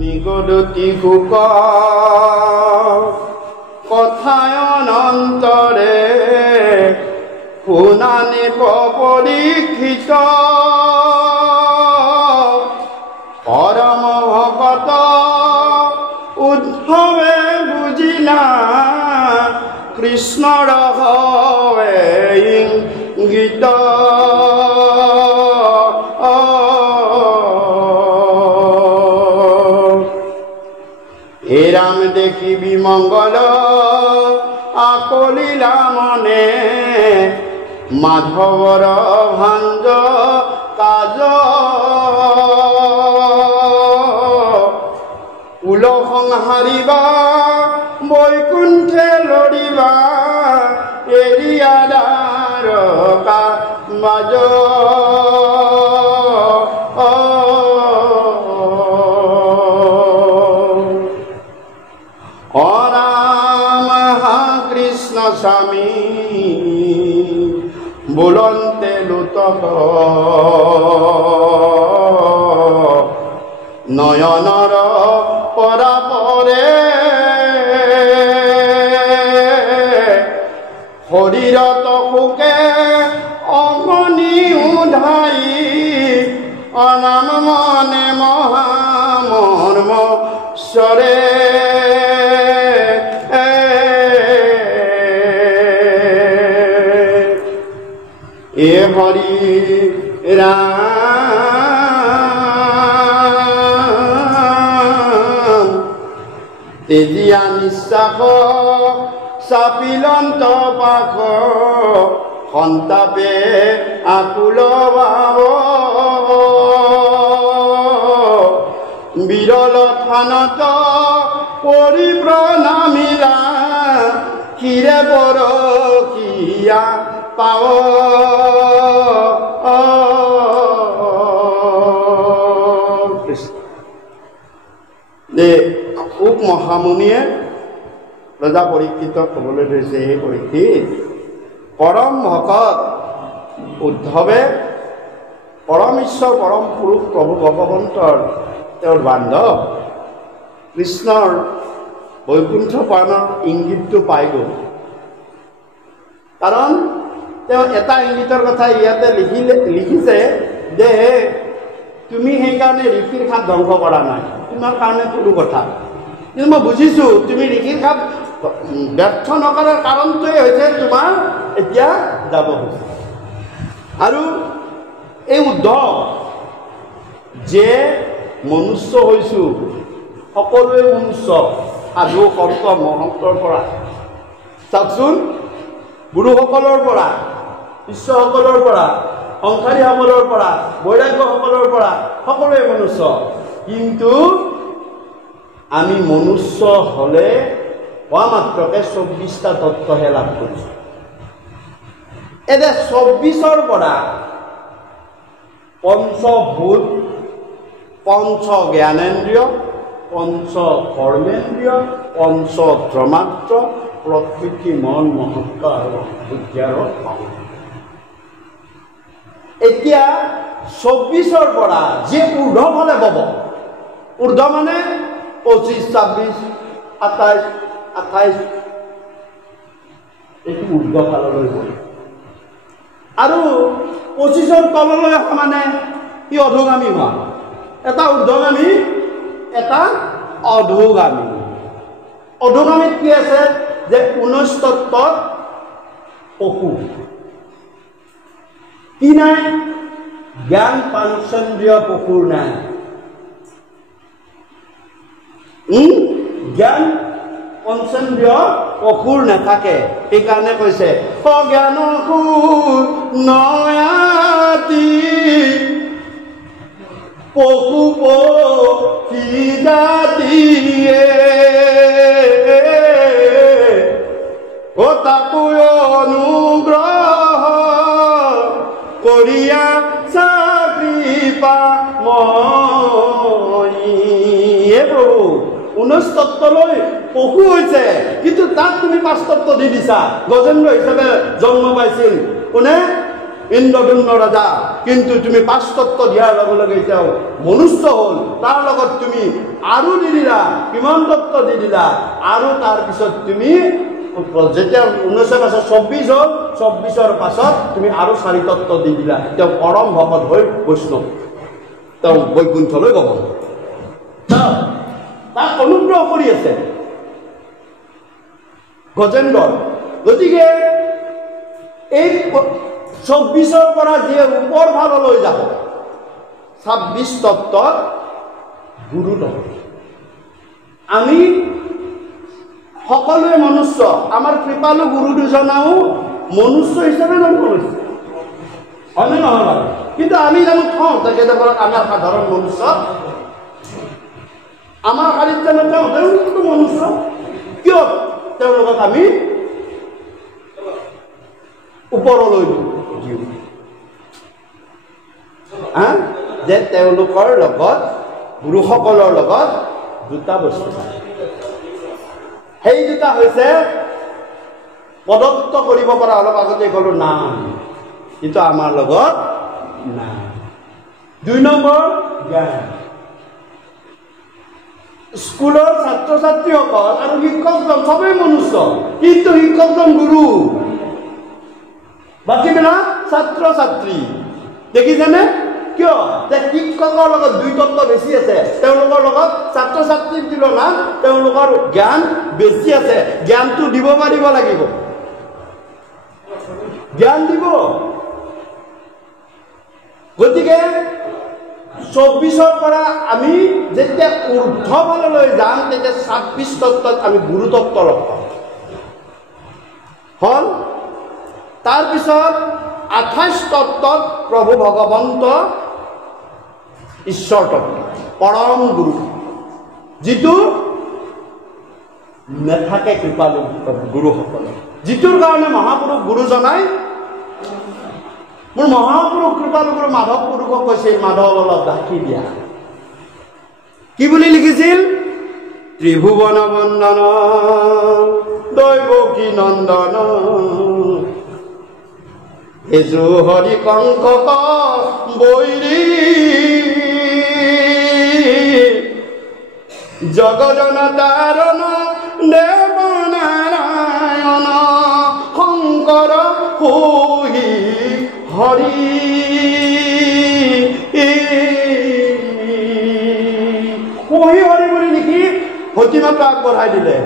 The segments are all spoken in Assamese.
নিগদতি ঘোষ কথায় অনন্তৰে শুনানি পৰীক্ষিত পৰম ভকত উদ্ধৱে বুজিলা কৃষ্ণৰ হয় ইংগিত এরাম দেখিবি মঙ্গল আকলিলা মনে মাধবর ভাঞ্জ কাজ কুল সংহারিবা বৈকুণ্ঠে লড়িবা এরিয়া দ্বারকা মাজ স্বামী বুলন্তে লুতক নয়নর পরাপরে শরীরত শোকে অগণি উধাই অনাম মনে মহামর্ম স্বরে এ হরি রাম তেজিয়া নিশ্বাস চাপিলন্ত পাখ সন্তাপে আকুল ভাব বিৰল থানত পৰিপ্ৰণামিলা ক্ষীৰে পৰকীয়া পাও উপ মহামুনিয়ে ৰজা পৰীক্ষিতক ক'বলৈ ধৰিছে, হে পৰীক্ষিত, পৰম ভকত উদ্ধৱে পৰম ঈশ্বৰ পৰম পুৰুষ প্ৰভু ভগৱন্তৰ তেওঁৰ বান্ধৱ কৃষ্ণৰ বৈকুণ্ঠ পায়নৰ ইংগিতটো পাই গ'ল। কাৰণ তেওঁ এটা ইংগিতৰ কথা ইয়াতে লিখিছে যে তুমি সেইকাৰণে ঋষিৰ খাত ধ্বংস কৰা নাই, তোমাৰ কাৰণে সৰু কথা। কিন্তু মই বুজিছোঁ তুমি ঋষিৰ খাত ব্যৰ্থ নকৰাৰ কাৰণটোৱে হৈছে তোমাৰ এতিয়া যাব হৈছে। আৰু এই উদ্ধৱ যে মনুষ্য হৈছোঁ, সকলোৱে মনুষ্য, সাধু সন্ত মহন্তৰ পৰা চাওকচোন, গুৰুসকলৰ পৰা, শিষ্যসকলৰ পৰা, সংসাৰীসকলৰ পৰা, বৈৰাগ্যসকলৰ পৰা সকলোৱে মনুষ্য। কিন্তু আমি মনুষ্য হ'লে হোৱা মাত্ৰকে 24টা তত্ত্বহে লাভ কৰিছোঁ। এতিয়া 24ৰ পৰা পঞ্চভূত, পঞ্চ জ্ঞানেন্দ্ৰিয়, পঞ্চ কৰ্মেন্দ্ৰিয়, পঞ্চ ত্ৰমাত্ৰ, প্ৰকৃতি, মন, মহত্ব আৰু বুদ্ধিৰ পাওঁ। এতিয়া 24ৰ পৰা যি ঊৰ্ধ্ব ফালে বব, ঊৰ্ধ্ব মানে 25, 26, 27, 28, এইটো ঊৰ্ধ্ব ফাললৈ গ'ল। আৰু 25ৰ তললৈ অহা মানে সি অধোগামী হোৱা, এটা ঊৰ্ধ্বগামী, এটা অধোগামী। অধোগামীত কি আছে যে 19 তত্ত্বত পশু কি নাই, জ্ঞান পাঞ্চেন্দ্ৰিয় পশুৰ নাই। জ্ঞান পঞ্চেন্দ্ৰিয় পশুৰ নাথাকে। সেইকাৰণে কৈছে অজ্ঞান নয়াতি পশু পক্ষী জাতিয়ে ও তাকু অনুগ্ৰহ কৰিয়া কৃপা মই। হে প্ৰভু 19 তত্ত্বলৈ পশু হৈছে, কিন্তু তাক তুমি 5 তত্ত্ব দি দিছা। গজেন্দ্ৰ হিচাপে জন্ম পাইছিল কোনে? ইন্দ্ৰদুম্ন ৰজা, কিন্তু তুমি 5 তত্ত্ব দিয়াৰ লগে লগে এতিয়াও মনুষ্য হ'ল। তাৰ লগত তুমি আৰু দি দিলা, কিমান তত্ত্ব দি দিলা? আৰু তাৰপিছত তুমি যেতিয়া 19 পাছত 24 হ'ল, 24ৰ পাছত তুমি আৰু 4 তত্ত্ব দি দিলা। তেওঁ পৰম ভকত হৈ বৈষ্ণৱ, তেওঁ বৈকুণ্ঠলৈ গমন। তাক অনুগ্ৰহ কৰি আছে গজেন্দ্ৰৰ। গতিকে এই 24ৰ পৰা যে ওপৰ ভাললৈ যাব 26 তত্ত্বত গুৰু তত্ত্ব। আমি সকলোৱে মনুষ্য, আমাৰ কৃপালু গুৰু দুজনাও মনুষ্য হিচাপে জন্ম লৈছে, হয়নে নহয় বাৰু? কিন্তু আমি জানো থওঁ তেখেতসকলক আমাৰ সাধাৰণ মনুষ্য, আমাৰ শাৰীত জানো তেওঁ তেওঁলোকতো মনুষ্য। কিয় তেওঁলোকক আমি ওপৰলৈ দিওঁ? যে তেওঁলোকৰ লগত, গুৰুসকলৰ লগত দুটা বস্তু, সেই দুটা হৈছে প্ৰদত্ত কৰিব পৰা, অলপ আগতে ক'লো নাম, কিন্তু আমাৰ লগত নাম। 2 নম্বৰ জ্ঞান। স্কুলৰ ছাত্ৰ ছাত্ৰীসকল আৰু শিক্ষকজন চবেই মনুষ্য, কিন্তু শিক্ষকজন গুৰু, বাকীবিলাক ছাত্ৰ ছাত্ৰী। দেখিছেনে? কিয়? যে শিক্ষকৰ লগত 2 তত্ত্ব বেছি আছে, তেওঁলোকৰ লগত ছাত্ৰ ছাত্ৰীৰ তুলনাত তেওঁলোকৰ জ্ঞান বেছি আছে। জ্ঞানটো দিব পাৰিব লাগিব, জ্ঞান দিব। গতিকে 24ৰ পৰা আমি যেতিয়া ঊৰ্ধ্বফাললৈ যাম, তেতিয়া 26 তত্ত্বত আমি গুৰু তত্ত্ব লগ পাম। হ'ল তাৰপিছত 28 তত্ত্বত প্ৰভু ভগৱন্ত ঈশ্বৰ তত্ত্ব, পৰম গুৰু, যিটো নেথাকে কৃপালু গুৰুসকলে, যিটোৰ কাৰণে মহাপুৰুষ গুৰুজনাই, মোৰ মহাপুৰুষ কৃপালু গুৰু মাধৱ পুৰুষক কৈছিল, মাধৱ অলপ ঢাকি দিয়া। কি বুলি লিখিছিল? ত্ৰিভুৱন বন্দন দৈৱকী নন্দন এজো হৰি কংকক বৈৰী জগজন তাৰণ দেব নাৰায়ণ শংকৰ হৈ হৰি। হৈ হৰি বুলি লিখি সতীমাত্ৰ আগবঢ়াই দিলে।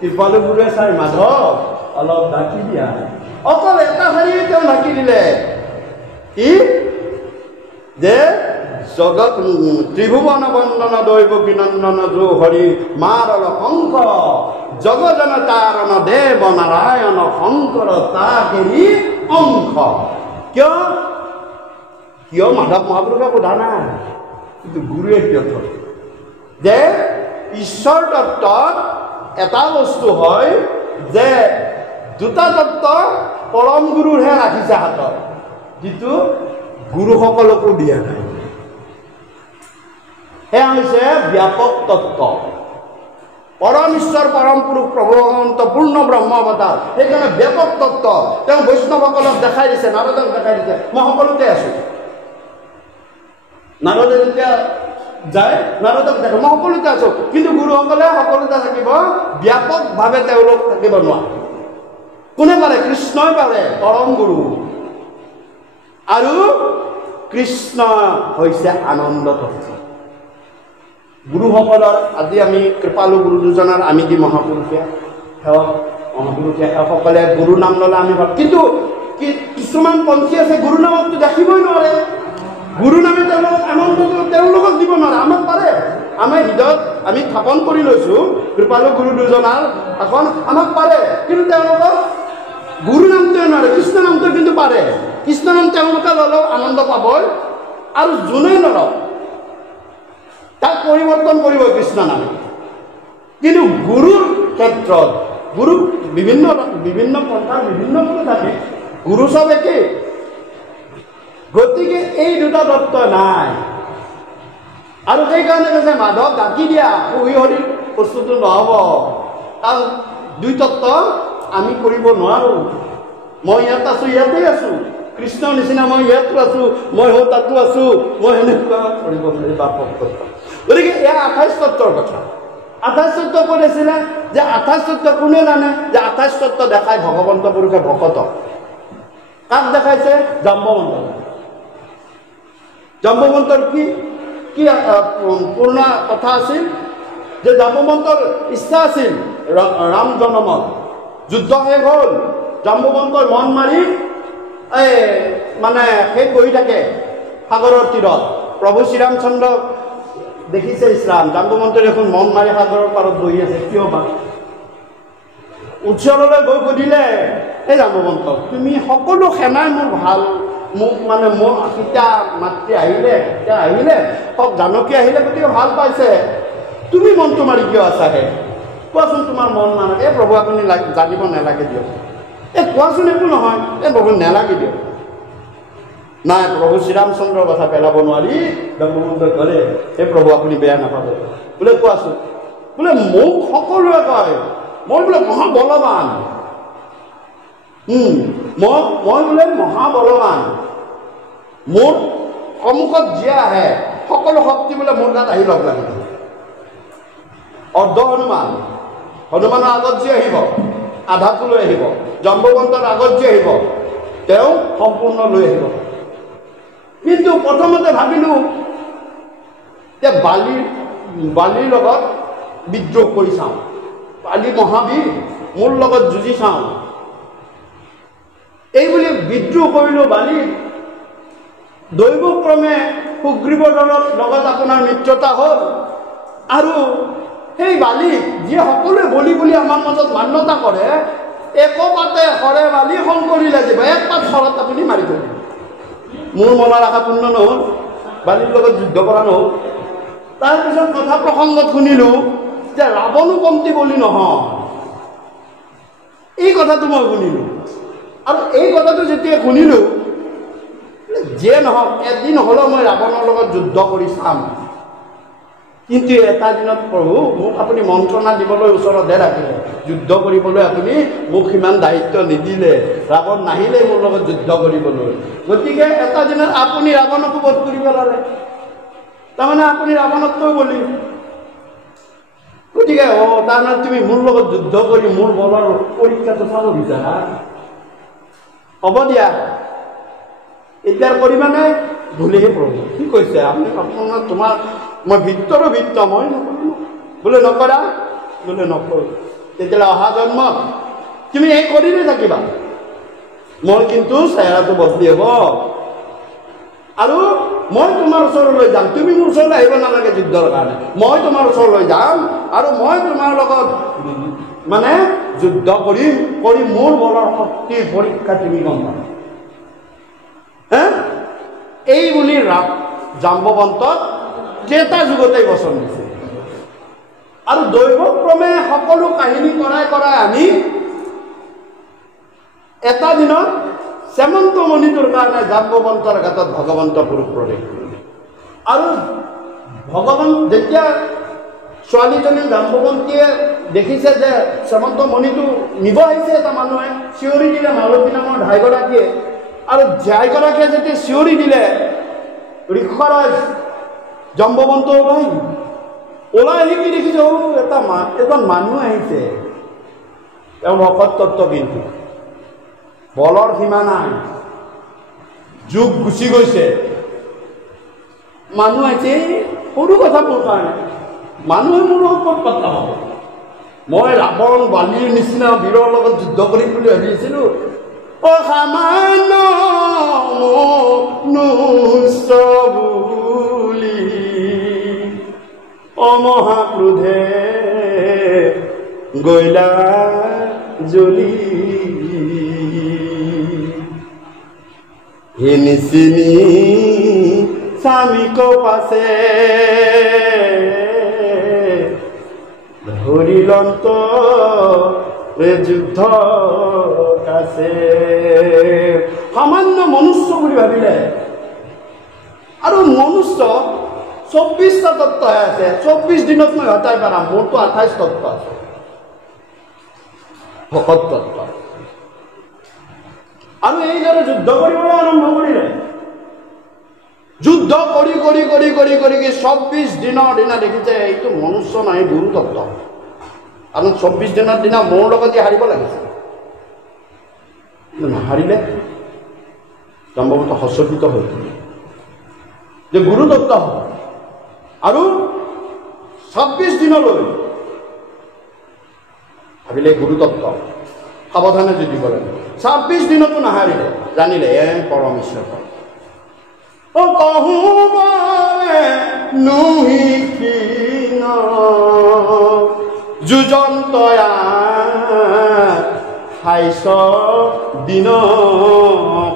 কৃপালু গুৰুৱে চাই, মাধৱ অলপ ঢাকি দিয়া। অকল এটা শাৰী তেওঁ ঢাকি দিলে, কি যে জগত ত্ৰিভুৱন বন্দন দৈৱকী নন্দন যো হৰি মাৰল শংখ জগজন তাৰণ দেৱ নাৰায়ণ শংকৰ তাকেৰি অংশ। কিয়? কিয় মাধৱ মহাপুৰুষে সোধা নাই, কিন্তু গুৰুৱে কিয় থয় যে ঈশ্বৰ তত্ত্বত এটা বস্তু হয় যে 2টা তত্ত্ব পৰম গুৰুৰহে ৰাখিছে হাতত, যিটো গুৰুসকলকো দিয়া নাই। সেয়া হৈছে ব্যাপক তত্ত্ব। পৰম ঈশ্বৰ পৰম পুৰুষ প্ৰভু ভগৱন্ত পূৰ্ণ ব্ৰহ্ম অৱতাৰ, সেইকাৰণে ব্যাপক তত্ত্ব তেওঁ বৈষ্ণৱসকলক দেখাই দিছে, নাৰদক দেখাই দিছে। মই সকলোতে আছো, নাৰদে যেতিয়া যায় নাৰদক দেখে, মই সকলোতে আছো, কিন্তু গুৰুসকলে সকলোতে থাকিব, ব্যাপকভাৱে তেওঁলোক থাকিব নোৱাৰে। কোনে পাৰে? কৃষ্ণই পাৰে, পৰম গুৰু। আৰু কৃষ্ণ হৈছে আনন্দ তত্ত্ব। গুৰুসকলৰ আজি আমি কৃপালু গুৰু দুজনাৰ আমি কি মহাপুৰুষে সেৱক, মহাপুৰুষে সেৱকসকলে গুৰু নাম ল'লে আমি ভাব, কিন্তু কিছুমান পন্থী আছে গুৰু নামকটো দেখিবই নোৱাৰে, গুৰু নামে তেওঁলোকক আনন্দ তেওঁলোকক দিব নোৱাৰে। আমাক পাৰে, আমাৰ হৃদয়ত আমি স্থাপন কৰি লৈছোঁ কৃপালু গুৰু দুজনাৰ এখন, আমাক পাৰে, কিন্তু তেওঁলোকক গুৰু নামটোৱে নোৱাৰে, কৃষ্ণ নামটো কিন্তু পাৰে। কৃষ্ণ নাম তেওঁলোকে ল'লেও আনন্দ পাবই, আৰু যোনেই নলওক তাক পৰিৱৰ্তন কৰিব কৃষ্ণ নামে। কিন্তু গুৰুৰ ক্ষেত্ৰত গুৰু বিভিন্ন পন্থাৰ বিভিন্ন গুৰু থাকে, গুৰু চব একেই। গতিকে এই 2টা তত্ত্ব নাই। আৰু সেইকাৰণে কৈছে মাধৱ ঢাকি দিয়া, পুহি হৰিৰ বস্তুটো নহ'ব, কাৰণ দুই তত্ত্ব আমি কৰিব নোৱাৰোঁ। মই ইয়াত আছোঁ, ইয়াতেই আছোঁ, কৃষ্ণৰ নিচিনা মই ইয়াতো আছোঁ, মই তাতো আছোঁ, মই সেনেকুৱা কৰিব নোৱাৰি বাপক তত্ত্ব। গতিকে এয়া 28 তত্ত্বৰ কথা। 28 তত্ত্ব ক'ত আছিলে? যে 28 তত্ত্ব কোনে জানে? যে 28 তত্ত্ব দেখায় ভগৱন্ত পুৰুষে ভকতক। কাক দেখাইছে? জাম্বৱন্তক। জাম্বৱন্তৰ কি কি পূৰ্ণ কথা আছিল? যে জাম্বৱন্তৰ ইচ্ছা আছিল ৰাম জন্মত, যুদ্ধ শেষ হ'ল, জাম্বৱন্তৰ মন মাৰি মানে সেই বহি থাকে সাগৰৰ তীৰত। প্ৰভু শ্ৰীৰামচন্দ্ৰ দেখিছে ইছৰাম, জাম্বৱন্তৰ এখন মন মাৰি সাগৰৰ পাৰত বহি আছে, কিয় বা? ওচৰলৈ গৈ সুধিলে, এই জাম্বৱন্তক, তুমি সকলো সেনাই মোৰ ভাল, মোক মানে মোৰ সীতা মাতৃ আহিলে, সীতা আহিলে, জানকী আহিলে, গতিকে ভাল পাইছে, তুমি মনটো মাৰি কিয় আছাহে? কোৱাচোন তোমাৰ মন মানে? এই প্ৰভু আপুনি জানিব নালাগে দিয়ক, এই কোৱাচোন, একো নহয়, এই প্ৰভু নালাগে দিয়ক। নাই, প্ৰভু শ্ৰীৰামচন্দ্ৰৰ কথা পেলাব নোৱাৰি। জাম্বৱন্তই ক'লে, এই প্ৰভু আপুনি বেয়া নাপাব, বোলে কোৱাচোন। বোলে মোক সকলোৱে কয় মই বোলে মহাবলৱান, মই বোলে মহাবলৱান, মোৰ সন্মুখত যিয়ে আহে সকলো শক্তি বোলে মোৰ গাত আহি লগ লাগিব। অৰ্ধ হনুমান, হনুমানৰ আগত যি আহিব আধাটো লৈ আহিব, জাম্বৱন্তৰ আগত যি আহিব তেওঁ সম্পূৰ্ণ লৈ আহিব। কিন্তু প্ৰথমতে ভাবিলোঁ যে বালিৰ লগত বিদ্ৰোহ কৰি চাওঁ, বালি মহাবীৰ, মোৰ লগত যুঁজি চাওঁ। এইবুলি বিদ্ৰোহ কৰিলোঁ বালি। দৈৱক্ৰমে সুগ্ৰীৱৰ লগত আপোনাৰ মিত্ৰতা হ'ল, আৰু সেই বালি যিয়ে সকলোৱে বলি বুলি আমাৰ মাজত মান্যতা কৰে, একপাতে সৰে বালি শংকৰীলে যাব, এক পাত সৰত আপুনি মাৰি থৈ দিব। মোৰ মনৰ আশা পূৰ্ণ নহ'ল, বালিৰ লগত যুদ্ধ কৰা নহ'ল। তাৰপিছত কথা প্ৰসংগত শুনিলোঁ যে ৰাৱণো কমতি বলি নহয়। এই কথাটো মই শুনিলোঁ, আৰু এই কথাটো যেতিয়া শুনিলোঁ, যিয়ে নহওক এদিন হ'লেও মই ৰাৱণৰ লগত যুদ্ধ কৰি চাম। কিন্তু এটা দিনত প্ৰভু মোক আপুনি মন্ত্ৰণা দিবলৈ ওচৰতে ৰাখিলে, যুদ্ধ কৰিবলৈ আপুনি মোক সিমান দায়িত্ব নিদিলে, ৰাৱণ নাহিলে মোৰ লগত যুদ্ধ কৰিবলৈ। গতিকে এটা দিনত আপুনি ৰাৱণকো বধ কৰি পেলালে, তাৰমানে আপুনি ৰাৱণতকৈ বলি। গতিকে তাৰমানে তুমি মোৰ লগত যুদ্ধ কৰি মোৰ বলৰ পৰীক্ষাটো চাব বিচাৰা? হ'ব দিয়া, এতিয়া কৰিবানে? ভুলিহে প্ৰভু কি কৈছে আপুনি? আপোনাৰ তোমাৰ মই ভিতৰো ভিত্ত মই নকৰোঁ। বোলে নকৰা? বোলে নকৰোঁ। তেতিয়াহ'লে অহা জন্মত তুমি এই কৰিলে থাকিবা, মোৰ কিন্তু চেহেৰাটো বদলি হ'ব, আৰু মই তোমাৰ ওচৰলৈ যাম। তুমি মোৰ ওচৰলৈ আহিব নালাগে যুদ্ধৰ কাৰণে, মই তোমাৰ ওচৰলৈ যাম, আৰু মই তোমাৰ লগত মানে যুদ্ধ কৰিম, কৰি মোৰ বলৰ শক্তিৰ পৰীক্ষা তুমি গম পাবা। এই বুলি জাম্বৱন্তক ত্ৰেতা যুগতেই বচন দিছে। আৰু দৈৱক্ৰমে সকলো কাহিনী কৰাই কৰাই আমি এটা দিনত শ্যামন্ত মণিটোৰ কাৰণে জাম্বৱন্তৰ ঘাটত ভগৱন্ত পুৰুষ প্ৰৱেশ কৰিলে। আৰু ভগৱান যেতিয়া ছোৱালীজনী জাম্বৱন্তীয়ে দেখিছে যে শ্যামন্ত মণিটো নিব আহিছে এটা মানুহে, চিঞৰি দিলে মালতী নামৰ ধাইগৰাকীয়ে। আৰু ধাইগৰাকীয়ে যেতিয়া চিঞৰি দিলে, ঋষৰাজ জাম্বৱন্ত ওলাই আহি কি দেখিছে? এজন মানুহ আহিছে, তেওঁ ভকত তত্ত্ব, কিন্তু বলৰ সীমা নাই, যুগ গুচি গৈছে। মানুহ আহিছে সৰু কথা মোৰ কাৰণে, মানুহে মোৰ ওপৰত পাত্তা হ'ব। মই ৰাৱণ বালিৰ নিচিনা বীৰৰ লগত যুদ্ধ কৰিম বুলি ভাবি আছিলোঁ। অসামান্য বুলি অমহাক্ৰোধে গৈলা জ্বলি, হে নিচিনি স্বামীক পাছে ধৰিলন্ত যুদ্ধ কাছে। সামান্য মনুষ্য বুলি ভাবিলে, আৰু মনুষ্য 24টা তত্ত্ব আছে 24 দিনত মই হতাই পাৰাম মোৰতো 28 তত্ত্ব আছে ভকত তত্ত্ব আৰু এইদৰে যুদ্ধ কৰিবলৈ আৰম্ভ কৰিলে যুদ্ধ কৰি কৰি কৰি কৰি কৰি 24 দিনৰ দিনা দেখিছে এইটো মনুষ্য নাই গুৰু তত্ত্ব কাৰণ 24 দিনৰ দিনা মোৰ লগত হাৰিব লাগিছিল নাহাৰিলে সম্ভৱতঃ হস্যকৃত হৈছিল যে গুৰু তত্ত্ব আৰু 26 দিনলৈ ভাবিলে গুৰু তত্ত্ব সাৱধানে যুঁজিব লাগে 26 দিনতো নাহাৰিলে জানিলে পৰম ঈশ্বৰ কহুবাৰে নুহিকিন যুজন্তয়া 28 দিন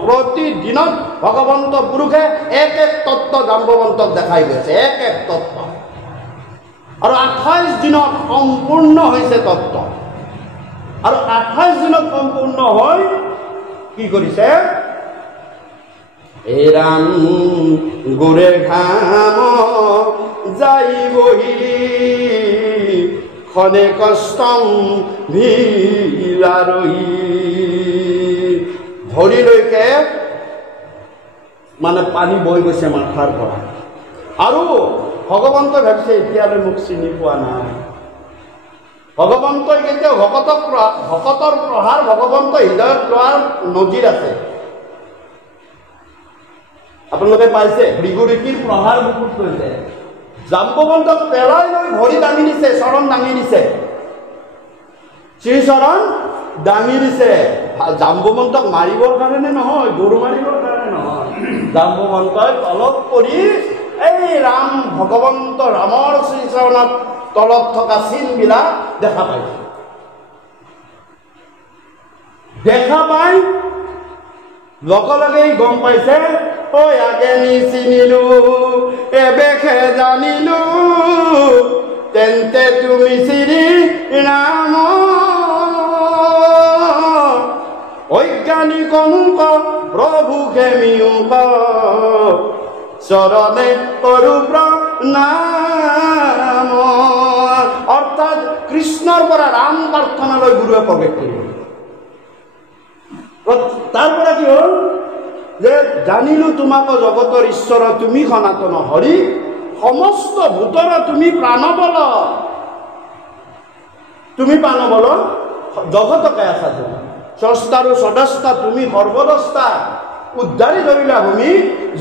প্ৰতিদিনত ভগৱন্ত পুৰুষে এক এক তত্ত্ব জাম্বৱন্তক দেখাই গৈছে এক এক তত্ত্ব আৰু 28 দিনত সম্পূৰ্ণ হৈছে তত্ত্ব আৰু 28 দিনত সম্পূৰ্ণ হৈ কি কৰিছে এই ৰাম গোৰে ঘাম যাইবহি খনে কষ্টম ভিলাৰহি ভৰিলৈকে মানে পানী বৈ গৈছে মাথাৰ পৰা আৰু ভগৱন্তই ভাবিছে এতিয়ালৈ মোক চিনি পোৱা নাই ভগৱন্তই কেতিয়াও ভকতৰ প্ৰহাৰ ভগৱন্ত হৃদয়ত লোৱাৰ নজিৰ আছে আপোনালোকে পাইছে ভৃগুৰীতিৰ প্ৰহাৰ বুকুত লৈছে জাম্বৱন্তক পেলাই লৈ ভৰি দাঙি দিছে চৰণ দাঙি দিছে শ্ৰীচৰণ দাঙি দিছে জাম্বৱন্তক মাৰিবৰ কাৰণে নহয় গৰু মাৰিবৰ কাৰণে নহয় জাম্বৱন্তই তলত পৰি এই ৰাম ভগৱন্ত ৰামৰ শ্ৰীচৰণত তলত থকা চিনবিলাক দেখা পাইছে দেখা পাই লগে লগেই গম পাইছে ঐ আগে নিচিনিলো এবেখে জানিলো তেন্তে তুমি শ্ৰী ৰাম অজ্ঞানী কংক প্ৰভু খেমিউক চৰণে কৰো প্ৰণাম অৰ্থাৎ কৃষ্ণৰ পৰা ৰাম প্ৰাৰ্থনালৈ গুৰুৱে প্ৰৱেশ কৰিব তাৰ পৰা কি হ'ল যে জানিলো তোমাক জগতৰ ঈশ্বৰ তুমি সনাতন হৰি সমস্ত ভূতৰ তুমি প্ৰাণবল জগতকে আছা তুমি স্ৰষ্টাৰো সদস্তা তুমি সৰ্বদস্তা উদ্ধাৰি ধৰিলা ভূমি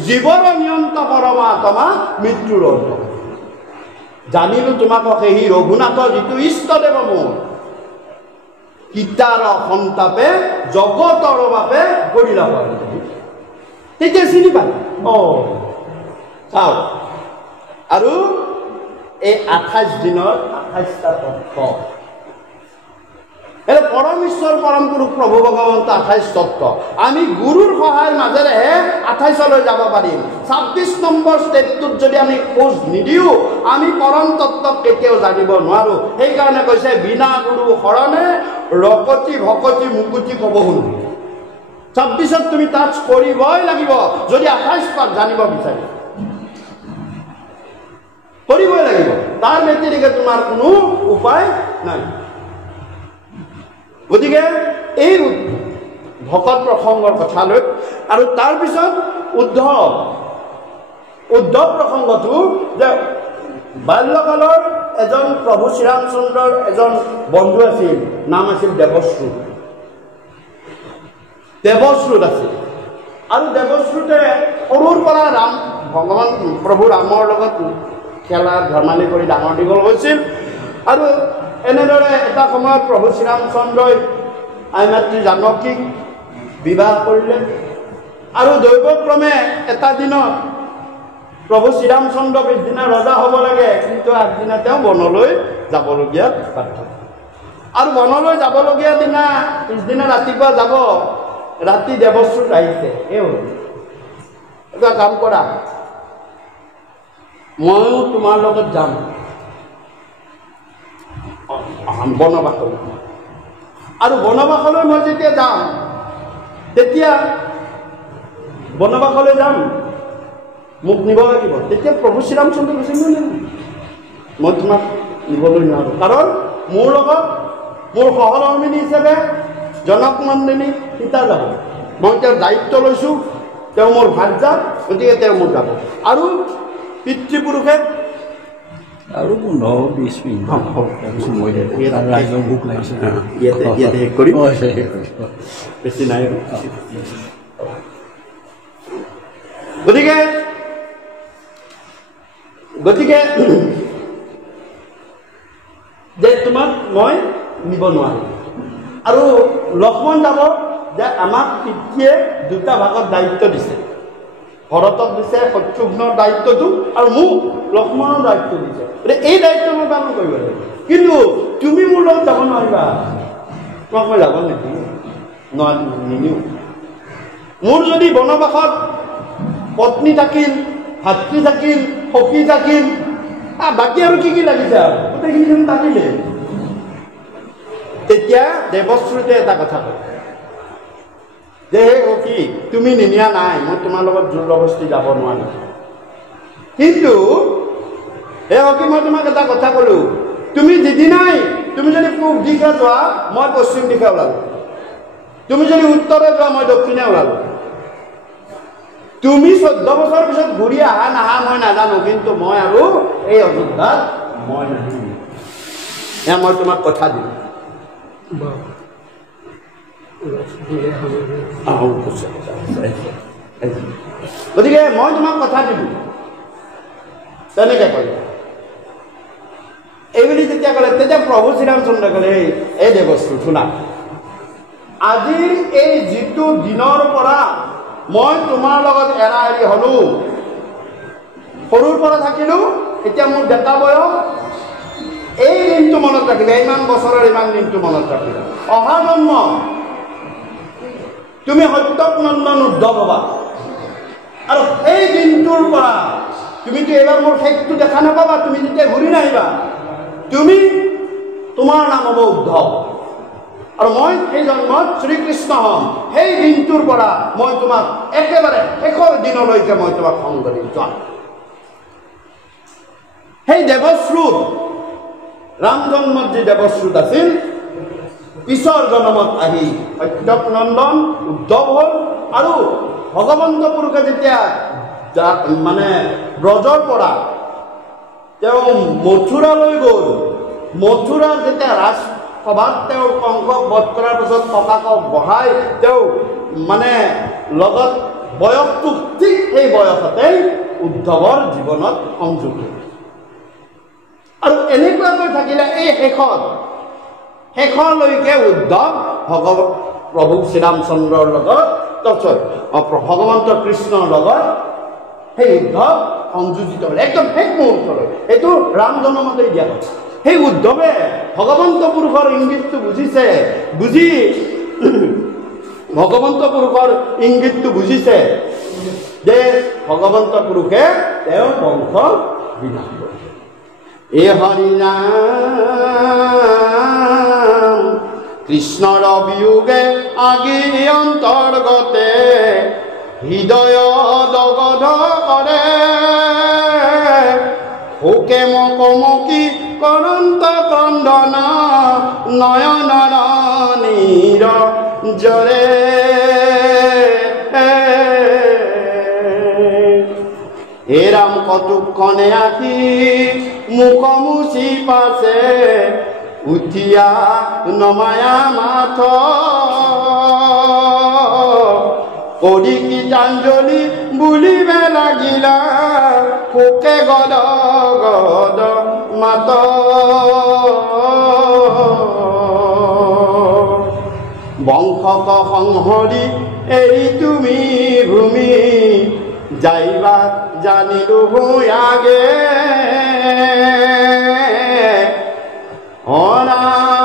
জীৱৰ নিয়ন্ত পৰমাত্মা মৃত্যুৰ অন্ত জানিলো তোমাক সেই ৰঘুনাথ যিটো ইষ্টদেৱ মোৰ গীতাৰ সন্তাপে জগতৰ বাবে কৰিলা তেতিয়া চিনি পায় চাওক আৰু এই 28 দিনৰ 28টা তত্ত্ব এটা পৰম ঈশ্বৰ পৰম পুৰুষ প্ৰভু ভগৱন্ত 28 তত্ত্ব আমি গুৰুৰ সহায়ৰ মাজেৰেহে 28লৈ যাব পাৰিম 26 নম্বৰ ষ্টেপটোত যদি আমি খোজ নিদিওঁ আমি পৰম তত্ত্বক কেতিয়াও জানিব নোৱাৰো সেইকাৰণে কৈছে বিনা গুৰু শৰণে ৰকতি ভকতি মুকুতি ক'ব শুনো 26ত তুমি টাচ কৰিবই লাগিব যদি 28 পাক জানিব বিচাৰি কৰিবই লাগিব তাৰ ব্যতিৰিকে তোমাৰ কোনো উপায় নাই গতিকে এই ভকত প্ৰসংগৰ কথা লৈ আৰু তাৰপিছত উদ্ধৱ প্ৰসংগটো যে বাল্যকালৰ এজন প্ৰভু শ্ৰীৰামচন্দ্ৰৰ এজন বন্ধু আছিল নাম আছিল দেৱশ্ৰুত আছিল আৰু দেৱশ্ৰুতে সৰুৰ পৰা ভগৱান প্ৰভু ৰামৰ লগত খেলা ধেমালি কৰি ডাঙৰ দীঘল হৈছিল আৰু এনেদৰে এটা সময়ত প্ৰভু শ্ৰীৰামচন্দ্ৰই আইমাতৃ জানকীক বিবাহ কৰিলে আৰু দৈৱক্ৰমে এটা দিনত প্ৰভু শ্ৰীৰামচন্দ্ৰ পিছদিনা ৰজা হ'ব লাগে কিন্তু আগদিনা তেওঁ বনলৈ যাবলগীয়া বাধ্য আৰু বনলৈ যাবলগীয়া দিনা পিছদিনা ৰাতিপুৱা যাব ৰাতি দেৱশ্ৰুত আহিছে এটা কাম কৰা ময়ো তোমাৰ লগত যাম বনবাসলৈ আৰু বনবাসলৈ মই যেতিয়া যাম তেতিয়া বনবাসলৈ যাম মোক নিব লাগিব। তেতিয়া প্ৰভু শ্ৰীৰামচন্দ্ৰ কৈছে নহয়, মই তোমাক নিবলৈ নোৱাৰোঁ, কাৰণ মোৰ লগত মোৰ সহধৰ্মিনী হিচাপে জনক নন্দিনী সীতা যাব। মই তেওঁৰ দায়িত্ব লৈছোঁ, তেওঁ মোৰ ভাৰ্যা, গতিকে তেওঁ মোৰ যাব। আৰু পিতৃপুৰুষে আৰু 15-20 মিনিট ৰাইজৰ ভোক লাগিছে, ইয়াতে শেষ কৰিম, বেছি নাই। গতিকে যে তোমাক মই নিব নোৱাৰিম। আৰু লক্ষ্মণ যাব যে আমাক পিতৃয়ে দুটা ভাগত দায়িত্ব দিছে, ভৰতক দিছে শত্ৰুঘ্নৰ দায়িত্বটো, আৰু মোক লক্ষ্মণৰ দায়িত্ব দিছে। গতিকে এই দায়িত্ব মই পালন কৰিব লাগিব। কিন্তু তুমি মোৰ লগত যাব নোৱাৰিবা, তোমাক মই যাব নিনিওঁ। মোৰ যদি বনবাসত পত্নী থাকিল, ভাতৃ থাকিল, সখী থাকিল, বাকী আৰু কি কি লাগিছে আৰু গোটেইখিনি থাকিলে, তেতিয়া দেৱশ্ৰুতে এটা কথা কয় যে হে সখী, তুমি নিনিয়া নাই, মই তোমাৰ লগত জোৰবস্তি যাব নোৱাৰিম। কিন্তু হে সখী, মই তোমাক এটা কথা ক'লো, তুমি যিদিনাই তুমি যদি পূব দিশে যোৱা, মই পশ্চিম দিশে ওলালো, তুমি যদি উত্তৰে যোৱা, মই দক্ষিণে ওলালো। তুমি 14 বছৰ পিছত ঘূৰি আহা নাহা মই নাজানো, কিন্তু মই আৰু এই অযোধ্যাত মই নাহিম, এয়া মই তোমাক কথা দিম। গতিকে মই তোমাক কথা দিলোঁ, তেনেকৈ ক'লে। এইবুলি যেতিয়া ক'লে, তেতিয়া প্ৰভু শ্ৰীৰামচন্দ্ৰ ক'লে, এই দেৱশ্ৰী শুনা, আজি এই যিটো দিনৰ পৰা মই তোমাৰ লগত এৰা এৰি হ'লো, সৰুৰ পৰা থাকিলোঁ, এতিয়া মোৰ ডেকা বয়স, এই দিনটো মনত ৰাখিবা, ইমান বছৰৰ ইমান দিনটো মনত ৰাখিবা। অহা জন্ম তুমি সত্যক নন্দন উদ্ধৱ হ'বা, আৰু সেই দিনটোৰ পৰা তুমিতো এইবাৰ মোৰ শেষটো দেখা নাপাবা, তুমি যেতিয়া ঘূৰি নাহিবা, তুমি তোমাৰ নাম হ'ব উদ্ধৱ, আৰু মই সেই জন্মত শ্ৰীকৃষ্ণ হ'ম। সেই দিনটোৰ পৰা মই তোমাক একেবাৰে শেষৰ দিনলৈকে মই তোমাক সংগ দিম। সেই দেৱশ্ৰুত, ৰাম জন্মত যি দেৱশ্ৰুত আছিল, পিছৰ জন্মত আহি সত্যক নন্দন উদ্ধৱ হ'ল। আৰু ভগৱন্ত পুৰুষে যেতিয়া মানে ব্ৰজৰ পৰা তেওঁ মথুৰালৈ গ'ল, মথুৰাৰ যেতিয়া ৰাজসভাত তেওঁ কংসক বধ কৰাৰ পিছত ককাকক বহাই তেওঁ মানে লগত বয়সটো ঠিক সেই বয়সতেই উদ্ধৱৰ জীৱনত সংযোগ হ'ল। আৰু এনেকুৱাকৈ থাকিলে এই শেষলৈকে উদ্ধৱ প্ৰভু শ্ৰীৰামচন্দ্ৰৰ লগত, ভগৱন্ত কৃষ্ণৰ লগত সেই উদ্ধৱ সংযোজিত হ'ল একদম শেষ মুহূৰ্তলৈ। এইটো ৰাম জন্মতেই দিয়া হয়। সেই উদ্ধৱে ভগৱন্ত পুৰুষৰ ইংগিতটো বুজিছে, বুজি ভগৱন্ত পুৰুষৰ ইংগিতটো বুজিছে যে ভগৱন্ত পুৰুষে তেওঁৰ বংশ বিনাশ কৰিছে। এ হৰিনাম কৃষ্ণৰ বিয়োগে আগি অন্তৰ্গতে হৃদয় দগধ কৰে, শোকে মকমকি কৰন্ত ক্ৰন্দন নয়নৰ নীৰ জৰে। হে ৰাম কটুক্ষণে আহি মুখ মুচি পাছে, উঠিয়া নমায়া মাথ কৰি গীতাঞ্জলি বুলিবে লাগিলা, শোকে গদ গদ মাত। বংশক সংহৰি এৰি তুমি ভূমি, যাইবা জানিলো আগে।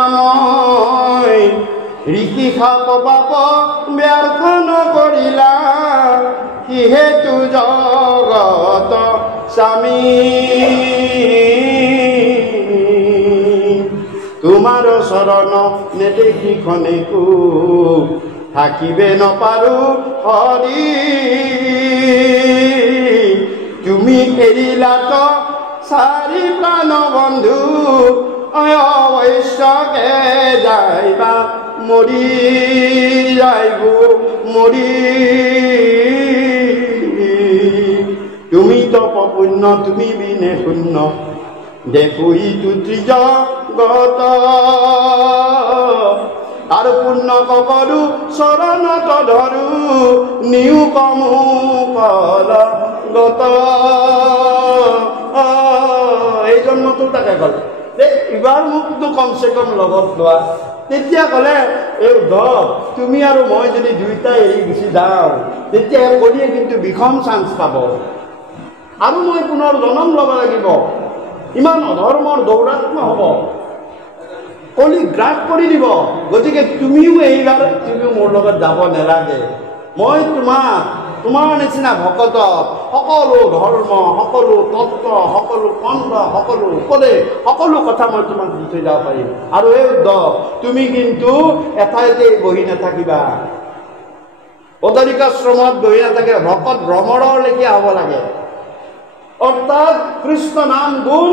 অনাময় ঋষি খাপ পাপ ব্যৰ্থ নকৰিলা, কিহেতু জগত স্বামী। তোমাৰ চৰণ নেদেখি খনেকো থাকিবে নপাৰো হৰি, তুমি এৰিলা তো চাৰি প্ৰাণ বন্ধু অৱশ্যকে যাইবা মৰি যাইব মৰি তুমি তপ পুণ্য তুমি বিনে শূন্য দেখো ইটো ত্ৰিজগত আৰু পুণ্য কৰো চৰণত ধৰো নিউ কমু কলগত এই জন্মটো তাকে ক'লে যে এইবাৰ মোকতো কমচে কম লগত লোৱা তেতিয়া ক'লে এই উদ্ধৱ তুমি আৰু মই যদি দুয়োটাই এৰি গুচি যাওঁ তেতিয়া কলিয়ে কিন্তু বিষম চান্স পাব আৰু মই পুনৰ জন্ম ল'ব লাগিব ইমান অধৰ্মৰ দৌৰাত্ম হ'ব কলি গ্ৰাস কৰি দিব গতিকে তুমিও এইবাৰ তুমিও মোৰ লগত যাব নালাগে মই তোমাৰ নিচিনা ভকত সকলো ধৰ্ম সকলো তত্ত্ব সকলো পন্থ সকলো উপদেশ সকলো কথা মই তোমাক দি থৈ যাব পাৰিম আৰু এই উদ্ধৱ তুমি কিন্তু এঠাইতে বহি নাথাকিবা বদৰিকাশ্ৰমত বহি নাথাকে ভকত ভ্ৰমৰৰ লেখীয়া হ'ব লাগে অৰ্থাৎ কৃষ্ণ নাম গুণ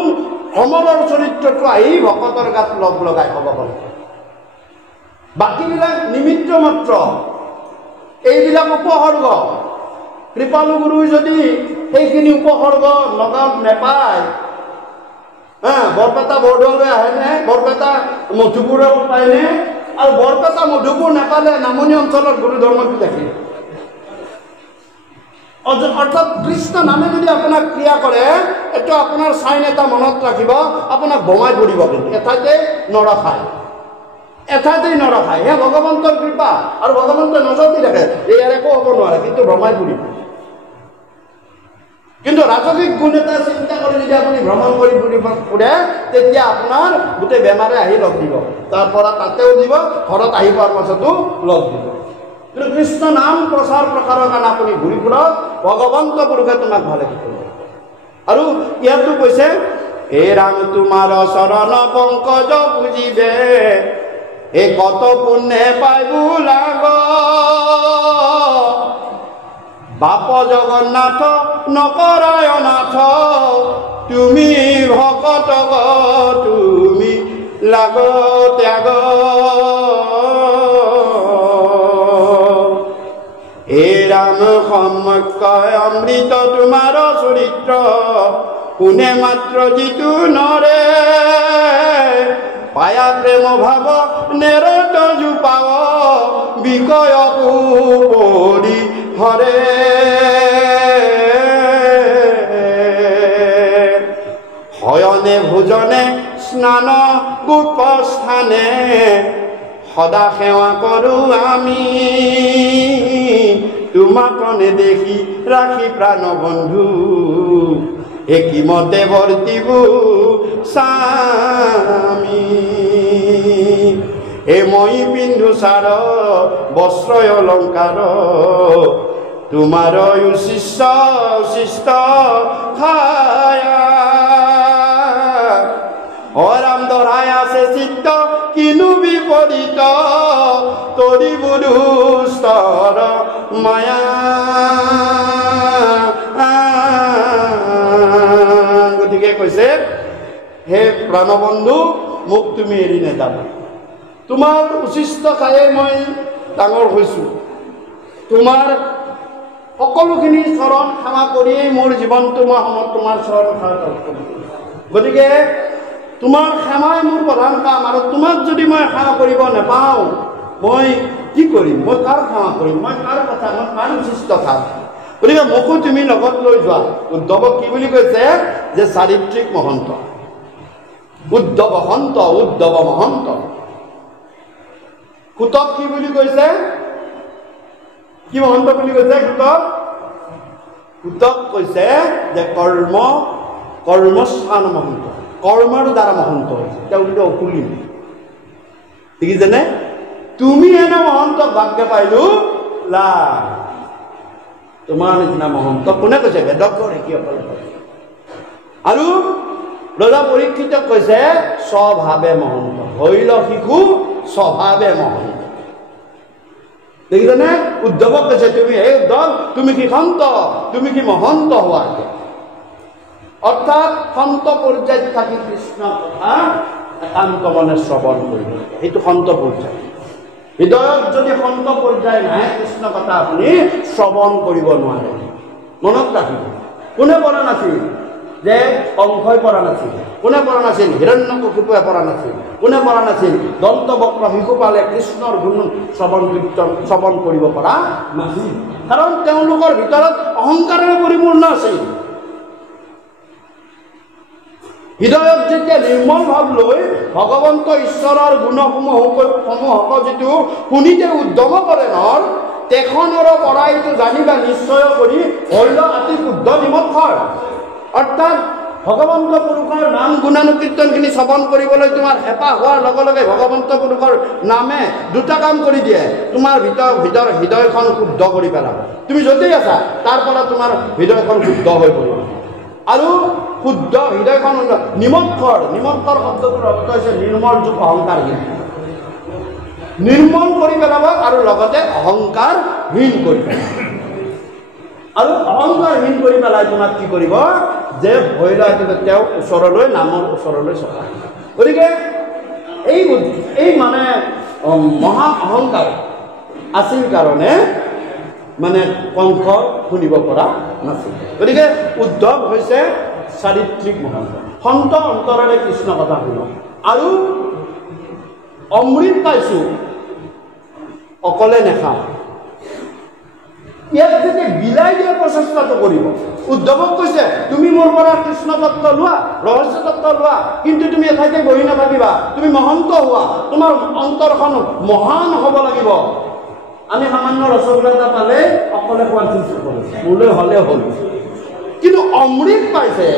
ভ্ৰমৰৰ চৰিত্ৰটো আহি ভকতৰ গাত লগ লগাই হ'ব পাৰে বাকীবিলাক নিমিত্ত মাত্ৰ এইবিলাক উপসৰ্গ কৃপালু গুৰুই যদি সেইখিনি উপসৰ্গ লগাত নেপায় বৰপেটা বৰদোৱালৈ আহেনে বৰপেটা মধুপুৰৰ পায়নে আৰু বৰপেটা মধুপুৰ নাপালে নামনি অঞ্চলত গুৰু ধৰ্মটো থাকে অৰ্থাৎ কৃষ্ণ নামে যদি আপোনাক ক্ৰিয়া কৰে এইটো আপোনাৰ চাইন এটা মনত ৰাখিব আপোনাক বমাই পৰিব কিন্তু এঠাইতে নৰখায় হে ভগৱন্তৰ কৃপা আৰু ভগৱন্তই নজৰ দি থাকে ইয়াৰ একো হ'ব নোৱাৰে কিন্তু ভ্ৰমাই পৰিব কিন্তু ৰাজসিক গুণ এটা চিন্তা কৰি যদি আপুনি ভ্ৰমণ কৰি ফুৰে তেতিয়া আপোনাৰ গোটেই বেমাৰে আহি লগ দিব তাৰ পৰা তাতেও দিব ঘৰত আহি পোৱাৰ পাছতো লগ দিব কিন্তু কৃষ্ণ নাম প্ৰচাৰ প্ৰসাৰৰ কাৰণে আপুনি ঘূৰি ফুৰক ভগৱন্ত পুৰুষে তোমাক ভালে কৰিব আৰু ইয়াতো কৈছে হে ৰাম তোমাৰ চৰণ পংকজ পুজিবে এই কত পুণ্যে পাইবু লাগ বাপ জগন্নাথ নকৰায় নাথ তুমি ভকত তুমি লাগ ত্যাগ হে ৰাম সমক্ষয় অমৃত তোমাৰ চৰিত্ৰ কোনে মাত্ৰ যিটো নৰে পায়া প্ৰেম ভাৱ নেৰত জোপাৱ বিষয় পৰি হৰে শয়নে ভোজনে স্নান গোপস্থানে সদা সেৱা কৰো আমি তোমাক নেদেখি ৰাখি প্ৰাণ বন্ধু একিমতে বৰ্তিব স্বামী এ মই পিন্ধু চাৰ বস্ত্ৰয় অলংকাৰ তোমাৰ উচিষ্ট উচিষ্ট খায়া অৰাম ধৰাই আছে চিত্ত কিনো বিপৰীত তৰি বুৰুস্তৰ মায়া গতিকে কৈছে হে প্ৰাণবন্ধু মোক তুমি এৰি নেযাবা তোমাৰ উচিষ্ট খায়ে মই ডাঙৰ হৈছোঁ তোমাৰ সকলোখিনি চৰণ সেৱা কৰিয়েই মোৰ জীৱনটো মই তোমাৰ চৰণ সেৱা কৰিছোঁ গতিকে তোমাৰ সেৱাই মোৰ প্ৰধান কাম আৰু তোমাক যদি মই সেৱা কৰিব নাপাওঁ মই কি কৰিম মই কাৰ সেৱা কৰিম মই কাৰ কথা মই কাৰ উচিষ্ট খাম গতিকে মোকো তুমি লগত লৈ যোৱা উদ্ধৱক কি বুলি কৈছে যে চাৰিত্ৰিক মহন্ত উদ্ধৱ মহন্ত কুতক কি বুলি কৈছে কি মহন্ত বুলি কৈছে কুতক কৈছে যে কৰ্মস্থান মহন্ত কৰ্মৰ দ্বাৰা মহন্ত হৈছে তেওঁলোকে অকুলিম দেখিছেনে তুমি এনে মহন্তক ভাগ্য পাইলো লা তোমাৰ নিচিনা মহন্ত কোনে কৈছে বেদজ্ঞ ঋষিসকলে কৈছে আৰু ৰজা পৰীক্ষিতক কৈছে স্বভাৱে মহন্ত হৈল শিশু স্বভাৱে মহন্ত দেখিছেনে উদ্ধৱক কৈছে তুমি হে উদ্ধৱ তুমি কি সন্ত তুমি কি মহন্ত হোৱাকে অৰ্থাৎ সন্ত পৰ্যায়ত থাকি কৃষ্ণ কথা একান্ত মনে শ্ৰৱণ কৰিব, সেইটো সন্ত পৰ্যায়। হৃদয়ত যদি সন্ত পৰ্যায় নাই কৃষ্ণ কথা আপুনি শ্ৰৱণ কৰিব নোৱাৰে। মনত ৰাখিব, কোনে পৰা নাছিল যে কংসই পৰা নাছিল, কোনে পৰা নাছিল হিৰণ্যকশিপুৱে পৰা নাছিল, কোনে পৰা নাছিল দন্তবক্ৰ শিশুপালে কৃষ্ণৰ গুণ শ্ৰৱণ কৰিব পৰা নাছিল, কাৰণ তেওঁলোকৰ ভিতৰত অহংকাৰেৰে পৰিপূৰ্ণ আছিল। হৃদয়ত যেতিয়া নিৰ্মল ভাৱ লৈ ভগৱন্ত ঈশ্বৰৰ গুণসমূহক যিটো শুনিতে উদ্যম কৰে নৰ তেখনৰ পৰা এইটো জানিবা নিশ্চয় কৰি হৰিল অতি শুদ্ধ নিমখৰ। অৰ্থাৎ ভগৱন্ত পুৰুষৰ নাম গুণানুকীৰ্তনখিনি শ্ৰৱণ কৰিবলৈ তোমাৰ হেঁপাহ হোৱাৰ লগে লগে ভগৱন্ত পুৰুষৰ নামে দুটা কাম কৰি দিয়ে, তোমাৰ হৃদয়খন শুদ্ধ কৰি পেলাব। তুমি য'তেই আছা তাৰ পৰা তোমাৰ হৃদয়খন শুদ্ধ হৈ পৰিব। আৰু শুদ্ধ হৃদয়খন নিমখৰ শব্দটোৰ অৰ্থ হৈছে নিৰ্মল যুগ অহংকাৰহীন, নিৰ্মল কৰি পেলাব আৰু লগতে অহংকাৰহীন কৰি পেলাব। আৰু অহংকাৰহীন কৰি পেলাই তোমাক কি কৰিব যে ভয় লয় তেওঁ ওচৰলৈ নামৰ ওচৰলৈ চলা। গতিকে এই মানে মহা অহংকাৰ আছিল কাৰণে মানে কংস শুনিব পৰা নাছিল। গতিকে উদ্ধৱ হৈছে চাৰিত্ৰিক মহন্ত, সন্ত অন্তৰেৰে কৃষ্ণ কথা শুনক। আৰু অমৃত পাইছো অকলে নেখাওঁ, ইয়াক যদি বিলাই দিয়াৰ প্ৰচেষ্টাটো কৰিব। উদ্ধৱক কৈছে তুমি মোৰ পৰা কৃষ্ণ তত্ত্ব লোৱা, ৰহস্য তত্ত্ব লোৱা, কিন্তু তুমি এঠাইতে বহি নাথাকিবা, তুমি মহন্ত হোৱা, তোমাৰ অন্তৰখন মহান হ'ব লাগিব। আমি সামান্য ৰসগোল্লা এটা পালে অকলে খোৱাৰ চেষ্টা কৰোঁ, মোলৈ হ'লে হ'ল। কিন্তু অমৃত পাইছে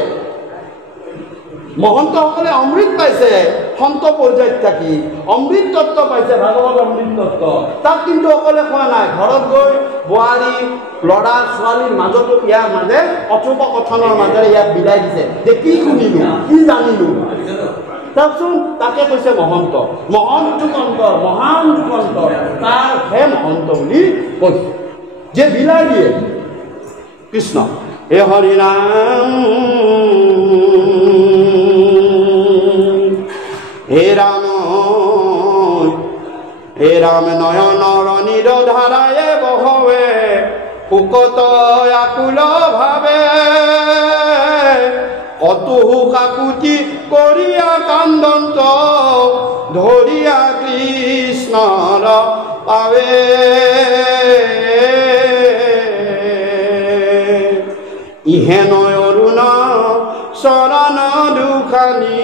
মহন্তসকলে, অমৃত পাইছে সন্ত পৰ্যায়ত থাকি, অমৃত তত্ত্ব পাইছে, ভাগৱত অমৃত তত্ত্ব। তাক কিন্তু অকলে খোৱা নাই, ঘৰত গৈ বোৱাৰী ল'ৰা ছোৱালীৰ মাজতো ইয়াৰ মাজে কথোপকথনৰ মাজেৰে ইয়াক বিলাই দিছে যে কি শুনিলো, কি জানিলো। তাৰপিছত তাকে কৈছে মহন্ত, মহান যুগন্তৰ, মহান যুগন্তৰ, তাৰ হে মহন্ত বুলি কৈছে, যে বিলাই দিয়ে কৃষ্ণ। হে হৰি নাম হে ৰাম নয়নৰ নিৰধাৰায়ে বহৱে শুকত আকুল ভাৱে কতহু কাকুতি কৰিয়া কান্দন্ত ধৰিয়া কৃষ্ণৰ পাৱে ইহে নয় অৰুণ চৰণ দুখানি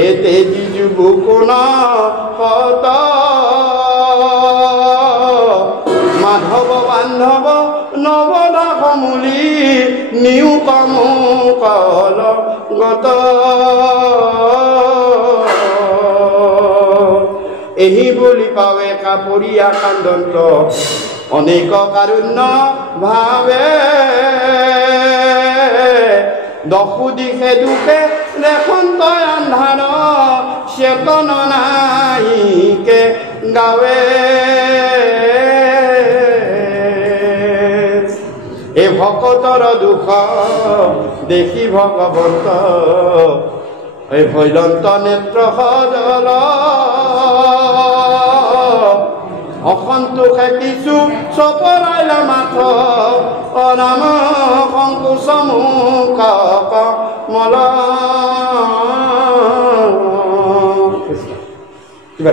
এতে যিজু বুকুণ সত মাধৱ বান্ধৱ নৱদাস মূলি নিউ কমুকল গত এহি বুলি পাৱে কাপৰীয়া কান্দন্ত অনেক কাৰুণ্য ভাৱে দশু দিশে দুখে দেখোন তই আন্ধাৰ চেতন নাইকে গাৱে এই ভকতৰ দুখ দেখি ভগৱন্ত এই ভৈলন্ত নেত্ৰ সজল অসন্তোষে কিছু চপৰাইলা মাথ অনাম সংকোচ মুখ কমল কিবা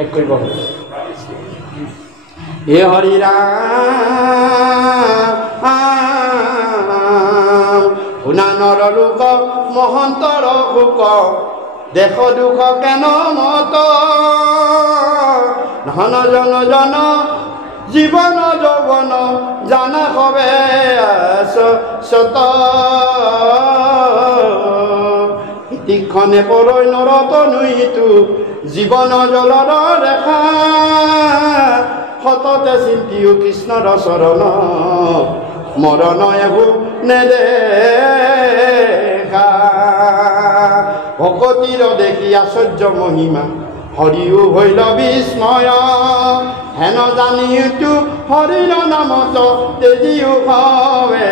এক কৰিব হে হৰি ৰাম শুনা নৰ লোক মহন্তৰ শোক দেশ দুখ কেন মত ধন জন জন জীবন যৌবন জানা হবে সত ইতিক্ষণে পৰৈ নৰত নুইতো জীবন জলৰ ৰেখা সততে চিন্তিও কৃষ্ণৰ চৰণ মৰণ এবো নেদেখা ভকতিৰ দেখি আশ্চৰ্য মহিমা হৰিও হইল বিস্ময় হেন জানিওতো হৰিৰ নামত তেজিও ভাৱে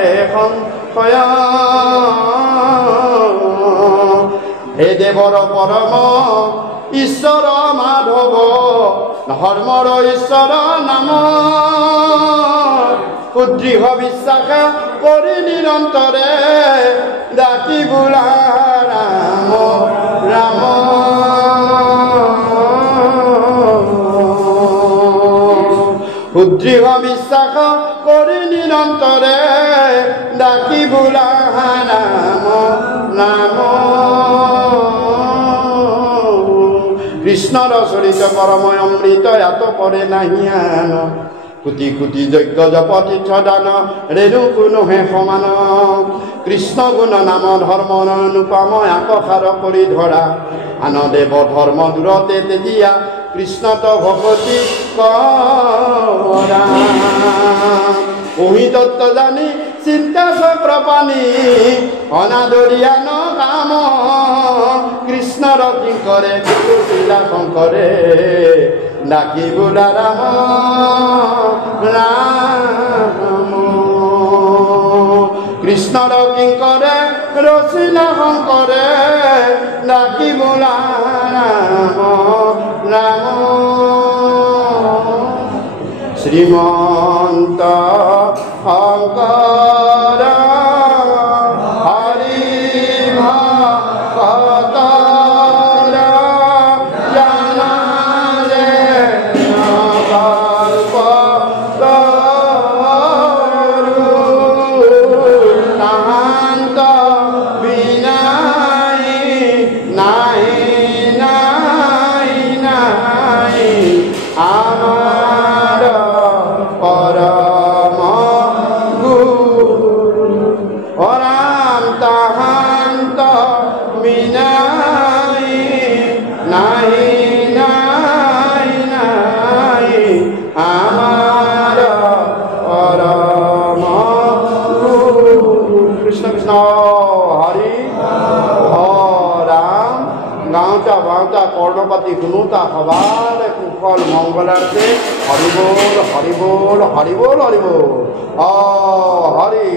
হে দেৱৰ পৰম ঈশ্বৰ মাধৱ ধৰ্মৰ ঈশ্বৰ নাম সুদৃঢ় বিশ্বাস কৰি নিৰন্তৰে ডাকি বোলা ৰাম ৰাম সুদৃঢ় বিশ্বাস কৰি নিৰন্তৰে ডাকি বোলা ৰাম নাম কৃষ্ণৰ চৰিত পৰম অমৃত ইয়াত পৰে নাহিয়ান কোটি কোটি যজ্ঞ জপ তীৰ্থ দান ৰেণু কোনো হে সমান কৃষ্ণ গুণ নাম ধৰ্ম অনুপম আকসাৰ কৰি ধৰা আন দেৱ ধৰ্ম দূৰতে তেতিয়া কৃষ্ণত ভকতি কৰা পঢ়ি তত্ত্ব জানি চিন্তা চক্ৰ পানী অনাদৰিয়া ন কাম কৃষ্ণৰ কিংকৰে কুশীলা শংকৰে ডাকি বোলা ৰাম ৰাম কৃষ্ণৰ কিংকৰে ৰচিলা শংকৰে ডাকি বোলা ৰাম ৰাম শ্ৰীমন্ত শংকৰ হৰি ভকত কৰ্ণপাতি শুনোতা সবাৰে কুশল মংগলাৰ্থে হৰি বল হৰি বল হৰি বল হৰি বল হৰি